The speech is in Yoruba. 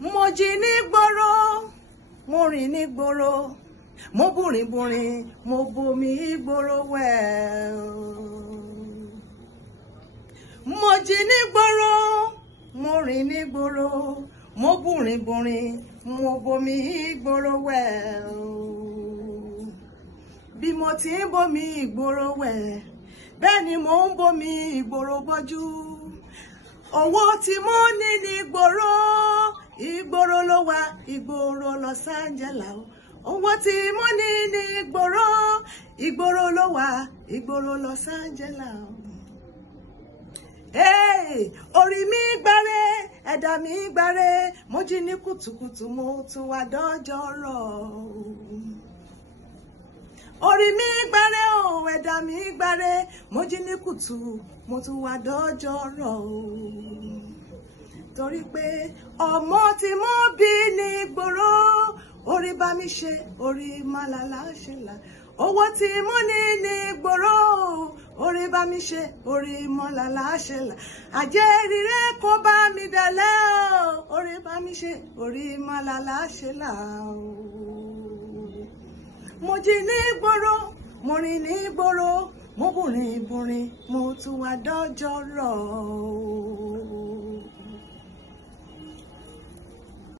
mo jí ní gbòòrò mo rìn ní gbòòrò mo bùrìnbùrìn mo bomi gbòòrò wẹ̀. Mo jí ní gbòòrò mo rìn ní gbòòrò mo bùrìnbùrìn mo bomi gbòòrò wẹ̀. Bí mo ti ń bomi ìgboro wẹ̀ bẹ́ẹ̀ ni mo ń bomi ìgboro bọ́jú. Owó tí mo ní ní ìgboro, ìgboro ló wà, ìgboro Los Angeles. Owó tí mo ní ní ìgboro, ìgboro ló wà, ìgboro Los Angeles. Hey, orí mi gbáre, ẹ̀dá mi gbáre, mo jí ní kùtùkùtù mo tún wá dọ́jọ́ rọ̀. Orí mi gbáre o, ẹ̀dá mi gbáre, mo jí ní kùtù mo tún wá dọ́jọ́ rọ̀ o. Torí pé ọmọ tí mo bí ní ìgboro, orí bá mi ṣe, orí màlàlá ṣe là. Owó tí mo ní ní ìgboro, orí bá mi ṣe, orí màlàlá ṣe là. Àjẹrìrẹ kó bá mi dalẹ̀ o, orí bá mi ṣe, orí màlàlá ṣe là o. Mo jí ní ìgboro, mo rìn ní ìgboro, mo bùrìnbùrìn, mo tún wá dọ́jọ́ rọ̀ o.